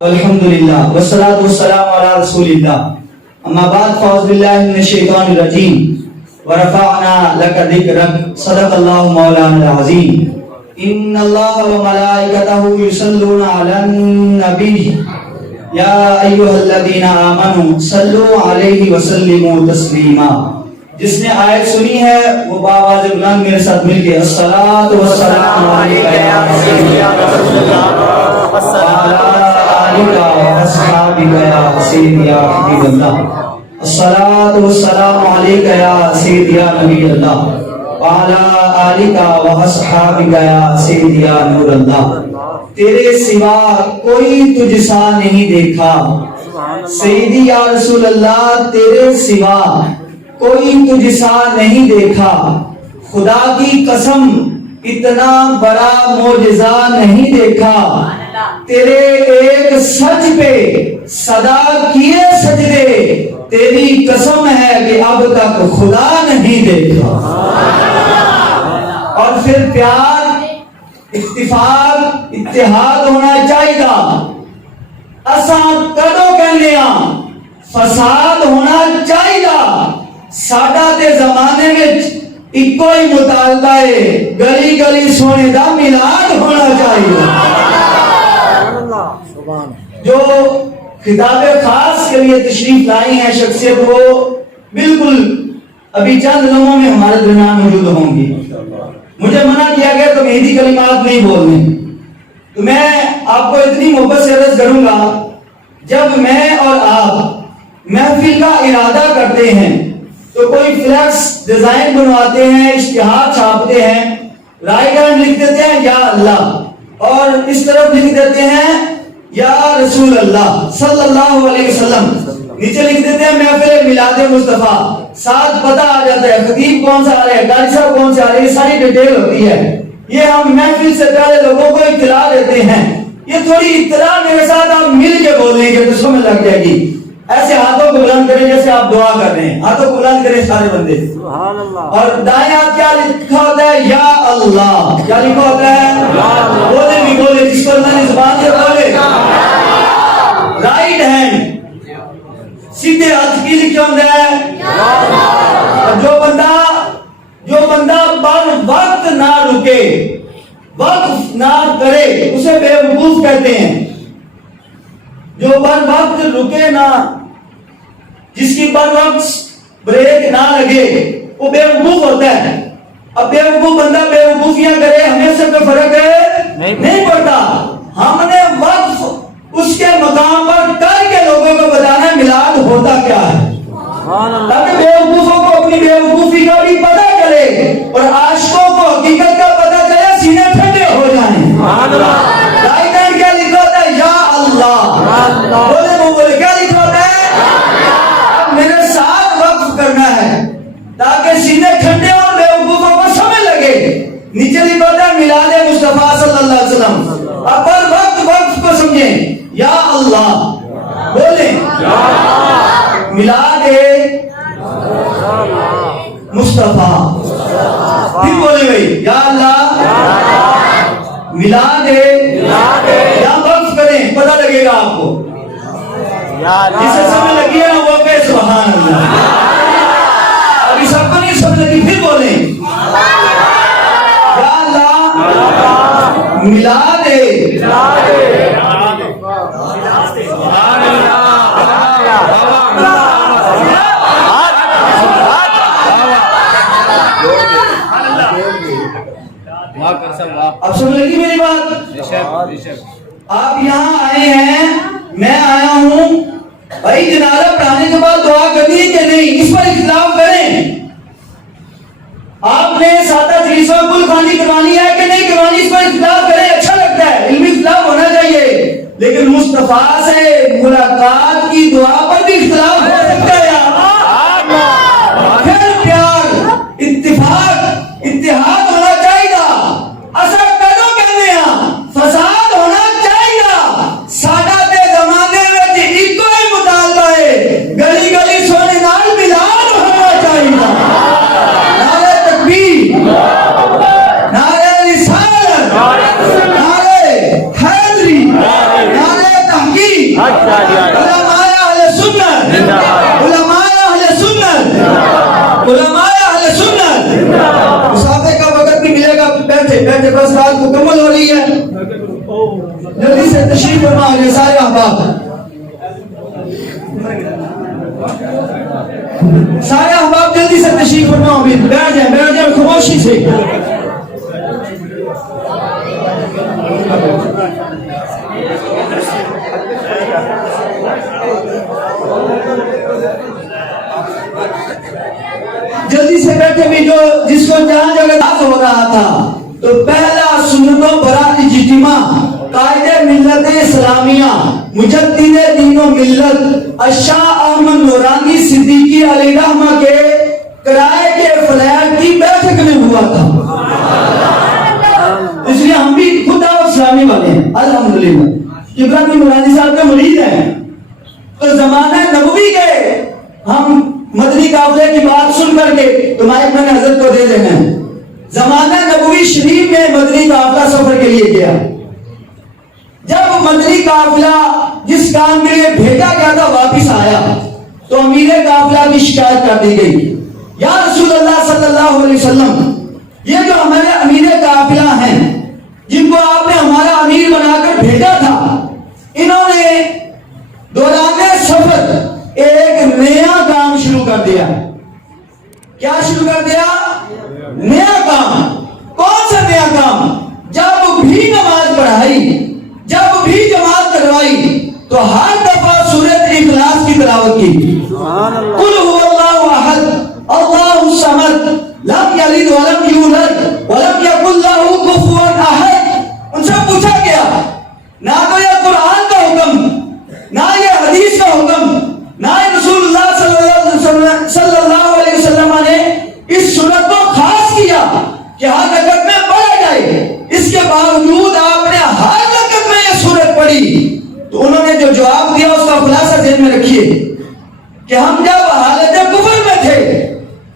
الحمدللہ والصلاة والسلام علی رسول اللہ اما بعد فاعوذ باللہ من الشیطان الرجیم ورفعنا لک ذکرک صدق اللہ مولانا العظیم ان اللہ وملائکتہ یصلون علی النبی یا ایھا الذین آمنوا صلوا علیہ وسلموا تسلیما. جس نے آیت سنی ہے وہ باواز بلند میرے ساتھ مل کے الصلاۃ والسلام علیکہ یا رسول اللہ وعلی آلک واصحابک یا سیدی یا حبیب اللہ. الصلاۃ والسلام علیکہ یا سیدی یا نبی اللہ وعلی آلک واصحابک یا سیدی یا نور اللہ. تیرے سوا کوئی تجھ سا نہیں دیکھا سیدی یا رسول اللہ، تیرے سوا کوئی تجھ سا نہیں دیکھا. خدا کی قسم اتنا بڑا معجزہ نہیں دیکھا. تیرے ایک سچ پہ صدا کیے سجدے، تیری قسم ہے کہ اب تک خدا نہیں دیکھا. اور پھر پیار، اتفاق، اتحاد ہونا چاہیے. اساں کدو کہنے فساد ہونا چاہیے. ساڈا تے زمانے وچ ایکو ہی مطالبہ ہے، گلی گلی سونے دا میلاد ہونا چاہیے. جو خطاب خاص کے لیے تشریف لائی ہیں شخصیت، وہ بالکل ابھی چند لمحوں میں ہمارے درمیان موجود ہوں گی. مجھے منع کیا گیا تو مہدی کلمات نہیں بولنے، تو میں آپ کو اتنی محبت سے عرض کروں گا، جب میں اور آپ محفل کا ارادہ کرتے ہیں تو کوئی فلیکس ڈیزائن بنواتے ہیں، اشتہار چھاپتے ہیں، رائٹ ہینڈ لکھ دیتے ہیں یا اللہ، اور اس طرف لکھ دیتے ہیں یا رسول اللہ صلی اللہ علیہ وسلم، نیچے لکھ دیتے ہیں محفل میلاد مصطفیٰ. ساتھ پتہ آ جاتا ہے خطیب کون سا آ رہا ہے، قاری صاحب کون سے آ رہے ہیں، یہ ساری ڈیٹیل ہوتی ہے. یہ ہم محفل سے پہلے لوگوں کو اطلاع دیتے ہیں. یہ تھوڑی اطلاع میرے ساتھ آپ مل کے بولیں گے تو سمجھ لگ جائے گی. ایسے ہاتھوں کو بلند کریں جیسے آپ دعا کر رہے ہیں، ہاتھوں کو بلند کریں سارے بندے. اور دائیں ہاتھ کیا لکھا ہوتا ہے؟ یا اللہ. کیا لکھا ہوتا ہے؟ بولے بھی بولے، جس کو اللہ نے زبان سے بولے. رائٹ ہینڈ سیدھے ہاتھ کی لکھا ہوتا ہے. جو بندہ بر وقت نہ رکے، وقف نہ کرے، اسے بے وقوف کہتے ہیں. جو بر وقت رکے نہ، جس کی بر وقت بریک نہ لگے، وہ بے وقوف ہوتا ہے. اب بے وقوف بندہ بے وقوفیاں کرے، ہمیں سے کوئی فرق ہے نہیں پڑتا. ہم نے وقف اس کے مقام پر کر کے لوگوں کو بتانا میلاد ہوتا کیا ہے، تاکہ بے وقوفوں کو اپنی بے وقوفی کا بھی پتہ چلے اور عاشقوں کو حقیقت کا پتہ چلے، سینے ٹھنڈے ہو جائیں. رائٹ ہینڈ کیا لکھا ہوتا ہے؟ یا اللہ. بولے کیا لکھا ہوتا ہے؟ اب میرے ساتھ وقف کرنا ہے تاکہ سینے ٹھنڈے اور بے وقوفوں کو سمجھ لگے. نیچے لکھا ہوتا ہے میلاد مصطفیٰ صلی اللہ علیہ وسلم. اب پر وقت وقف کو سمجھیں. یا اللہ بولیں، میلاد مصطفیٰ. پھر بولے بھائی یا اللہ میلاد. یا وقف کریں، پتہ لگے گا آپ کو. جسے سمجھ لگی ہے وہ کہ سبحان اللہ. ابھی سب کو نہیں سمجھ لگی، پھر بولیں یا اللہ میلاد. اب سمجھ لگی میری بات؟ آپ یہاں آئے ہیں، میں آیا ہوں. بھائی جنازہ پڑھانے کے بعد دعا کرنی ہے کہ نہیں، اس پر اختلاف کریں. آپ نے سادہ جلیسوں کل خانی کروانی ہے کہ نہیں کروانی، اس پر اختلاف کریں. اچھا لگتا ہے، علمی اختلاف ہونا چاہیے، لیکن مصطفیٰ سے ملاقات کی دعا پر بھی اختلاف ہو سکتا ہے. پھر پیار، اتفاق، اتحاد ہونا چاہیے. اصل کدو کہنے فساد ہونا چاہیے. ساڈا تے زمانے وچ ایکو ہی مطالبہ ہے، گلی گلی سونے نال میلاد ہونا چاہیے. نعرہ تکبیر، نعرہ رسالت. رات مکمل ہو رہی ہے. جلدی سے تشریف فرما لے سارے احباب. سارے احباب جلدی سے تشریف فرما. بیٹھ جائیں خاموشی سے. جلدی سے بیٹھے بھی. جو جس کو جہاں جگہ ہو رہا تھا تو پہلا سنت و برات اجتماع قائد ملت اسلامیہ مجدد دین و ملت الشاہ احمد نورانی صدیقی علیہ رحمہ کے کرائے کے فلیٹ کی بیٹھک میں ہوا تھا. اس لیے ہم بھی خود اسلامی والے ہیں الحمدللہ. ابراہیم نورانی صاحب کے مرید ہیں. تو زمانہ نبوی کے ہم مدنی قافلے کی بات سن کر کے تو مائک میں نے حضرت کو دے دینا ہے. زمانہ نبوی شریف میں مدنی قافلہ سفر کے لیے گیا. جب مدنی قافلہ جس کام کے لیے بھیجا گیا تھا واپس آیا تو امیر قافلہ کی شکایت کر دی گئی. یا رسول اللہ صلی اللہ علیہ وسلم, یہ جو ہمارے امیر قافلہ ہیں جن کو آپ نے ہمارا امیر بنا کر بھیجا تھا, انہوں نے دوران سفر ایک نیا کام شروع کر دیا. کیا شروع کر دیا؟ نیا کام. کون سا نیا کام؟ جب بھی نماز پڑھائی, جب بھی جماعت کروائی تو ہر دفعہ سورۃ اخلاص کی تلاوت کی. قل هو اللہ احد اللہ الصمد لم یلد ولم یولد ولم یکن له کفوا احد. ان سے پوچھا گیا نہ تو یہ قرآن کا حکم, نہ یہ حدیث کا حکم, نہ رسول اللہ صلی اللہ علیہ وسلم نے اس سورت کو خاص کیا کہ ہر رکعت میں پڑھا جائے. اس کے باوجود آپ نے ہر رکعت میں یہ سورت پڑھی. تو انہوں نے جو جواب دیا اس کا خلاصہ ذہن میں رکھیے کہ ہم جب حالت کفر میں تھے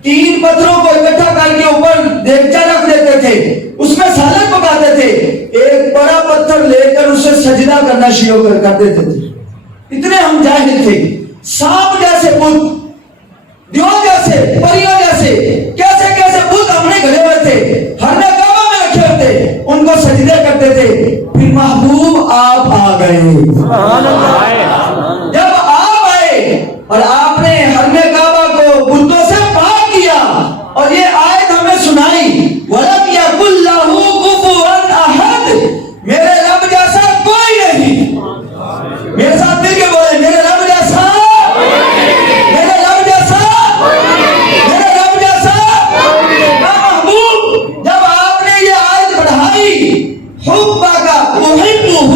3 پتھروں کو اکٹھا کر کے اوپر دیگچہ رکھ دیتے تھے, اس میں سالن پکاتے تھے, ایک بڑا پتھر لے کر اسے سجدہ کرنا شروع کر دیتے تھے. اتنے ہم جاہل تھے. سانپ جیسے بت, دیو جیسے, پریوں جیسے کیسے کیسے بت ہم نے گھڑے ہوئے تھے, ہر نے کعبہ میں رکھے ہوئے تھے, ان کو سجدے کرتے تھے. پھر محبوب آپ آ گئے. جب آپ آئے اور آپ نے ہر نے کعبہ کو بتوں سے پاک کیا اور یہ آیت ہمیں سنائی وَلَمْ يَكُنْ لَهُ كُفُوًا أَحَدٌ, میرے رب جیسا کوئی نہیں. میرے ساتھ مل کے بولے میرے رب جیسا, میرے رب جیسا, میرے رب جیسا. محبوب جب آپ نے یہ آیت پڑھائی حُبَّكَ أُحِبُّهُ,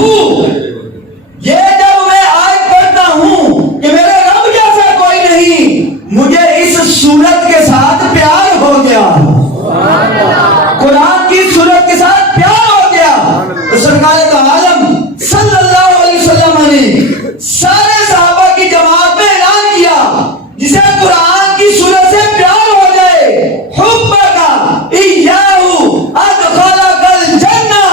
یہ جب میں آیت پڑھتا ہوں کہ میرے رب جیسا کوئی نہیں, مجھے اس سورت کے ساتھ پیار ہو گیا, قرآن کی سورت کے ساتھ پیار ہو گیا. تو سرکار دو عالم صلی اللہ علیہ وسلم نے سارے صحابہ کی جماعت میں اعلان کیا جسے قرآن کی سورت سے پیار ہو جائے حُبَّكَ إِيَّاهُ أَدْخَلَكَ الْجَنَّةَ,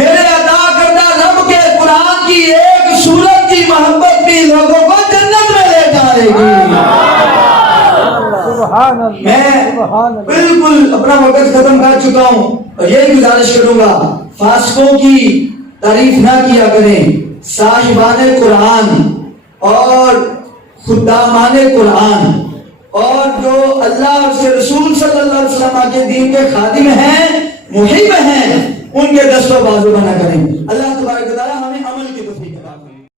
میرے عطا کردہ رب کے قرآن کی ایک سورت کی محبت بھی لوگوں کو جنت میں لے جائے گی. میں بالکل اپنا وقت ختم کر چکا ہوں اور یہی گزارش کروں گا فاسقوں کی تعریف نہ کیا کریں. صاحبان قرآن اور خدامان قرآن اور جو اللہ اور اس کے رسول صلی اللہ علیہ وسلم کے دین کے خادم ہیں, محب ہیں, ان کے دست و بازو نہ کریں.